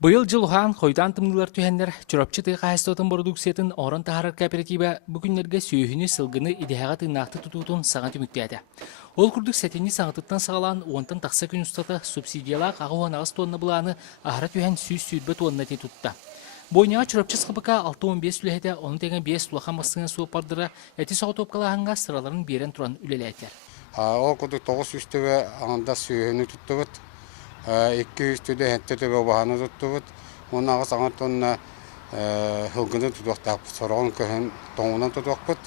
Быйыл жылухан хойдан тымнылар түһеннер чөрөпчы тыйға хастотын продукциятын орын тахарар кооператива бүгүннерге сүйүхүнү сылгыны идеяга тыйнаакты тутуутун саға түмүктээди. Ол курдук сетени саңытыттан сагалан уонтан такса күн устата субсидиялаак агуанагыс тонна булааны ахара түһен сүүс сүүрбө тонна ти тутта. Бойняга чөрөпчы сыпыка 6-15 үлэхете оны теген 5 улахан массыңа сууп бардыра эти соотопкалааханга сыраларын берен туран үлелээтлер. Ол курдук 9 үстөбө аңда сүйүхүнү туттубут. 2 үстөдө хеттетебе бааны туттубут. Оны агыс аңа тонна хылгыны тутуктап сорогон көһөн тоңунан тутукпут.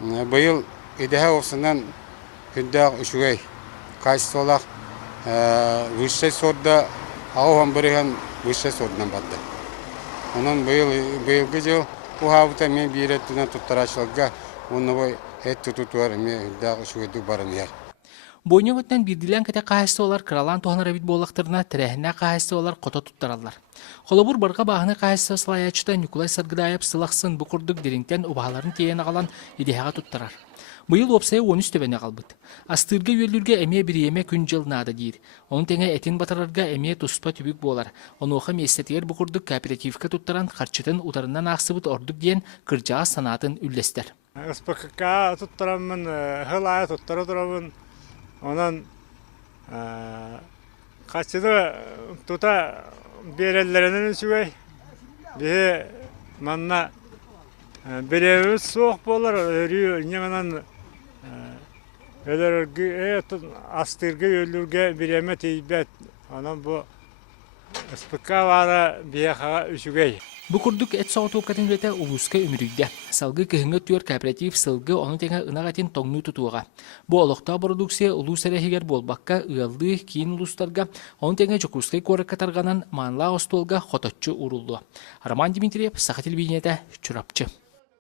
Быйыл идея осунан хүндәк үшүгей качестволак высший сорда аган берген высший сордан барды. Онан быйылгы жыл ухабыта мен биреттинен туттарачылыкка оны бой эт тутуар мен хүндәк үшүгейди барын яр. Бойня өттен бирдилен кете кахастолар кралан тоғанар абит болақтырына тірәхіне кахастолар қота туттаралар. Холобур барға бағыны кахаста слаячыта Николай Саргыдаев сылақсын бұқырдық деріңтен убағаларын тейен ағалан идеяға туттарар. Быйыл опсая 13 төбәне қалбыд. Астырға үйелерге әме бір еме күн жыл нады дейір. Оның теңе әтін батарарға әме тұспа түбік болар. Оны оқа местетер бұқырдық кооперативка туттаран қарчытын ұтарынан ақсыбыт ордық дейін кыржаға санатын үллестер. СПК туттарамын, хылая туттара турамын. Ondan kaçıda tuta berellerinin süvey bir manna beremiz soğuk bolar örüyor inanın ölerge astırge ölürge bereme teybet ondan bu SPK var bir süvey. Bu kurduk et soğutup katinlete uluska ümürügde. Salgı kıhınga tüyor kooperatif salgı onu tenge ınagatin toğnu tutuğa. Bu olukta produksiya ulus erehiger bolbakka ıyaldı kiin ulustarga onu tenge çokuskay korak katarganan manla ostolga xototçu uruldu. Arman Dimitriyev, Saha Televizyonda, Çorapçı.